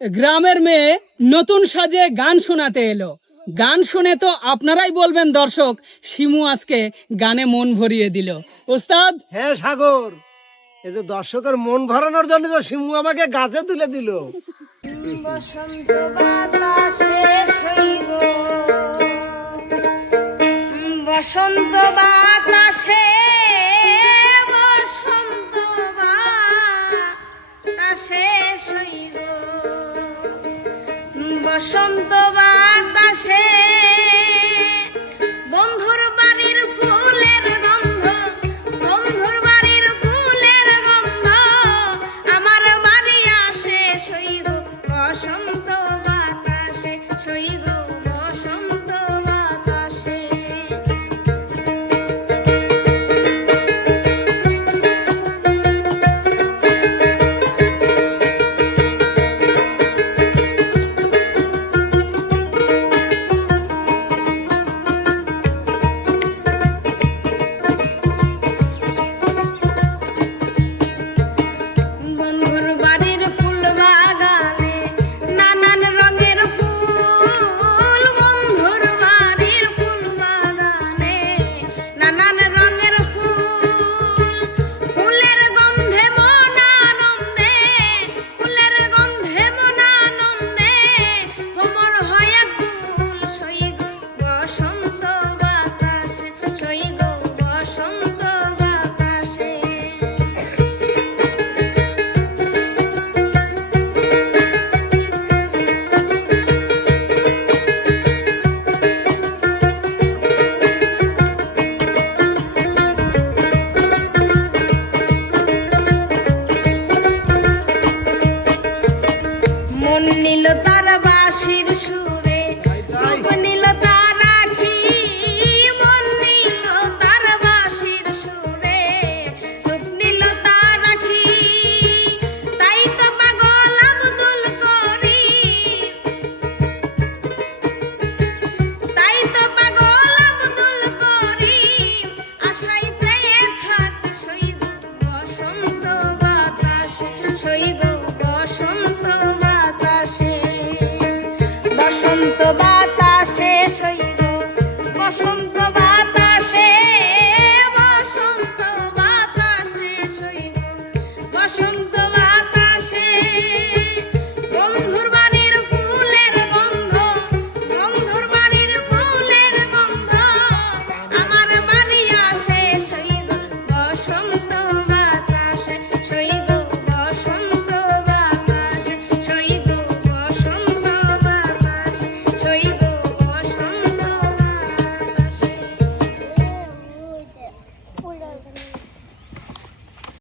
গ্রামের মেয়ে নতুন সাজে গান শোনাতে এলো। গান শুনে তো আপনারাই বলবেন দর্শক শিমু আজকে গানে মন ভরিয়ে দিল। ওস্তাদ? হ্যাঁ সাগর এই যে দর্শকের মন ভরানোর জন্য তো শিমু আমাকে গাছে তুলে দিল। বসন্ত বাতাসে শৈব। বসন্ত বাতাসে বসন্ত বাতাসে বন্ধুর মন নিল তার বাঁশির সুরে। বাতাসে সইগ বসন্ত বাতাসে বসন্ত বাতাসে সইগ বসন্ত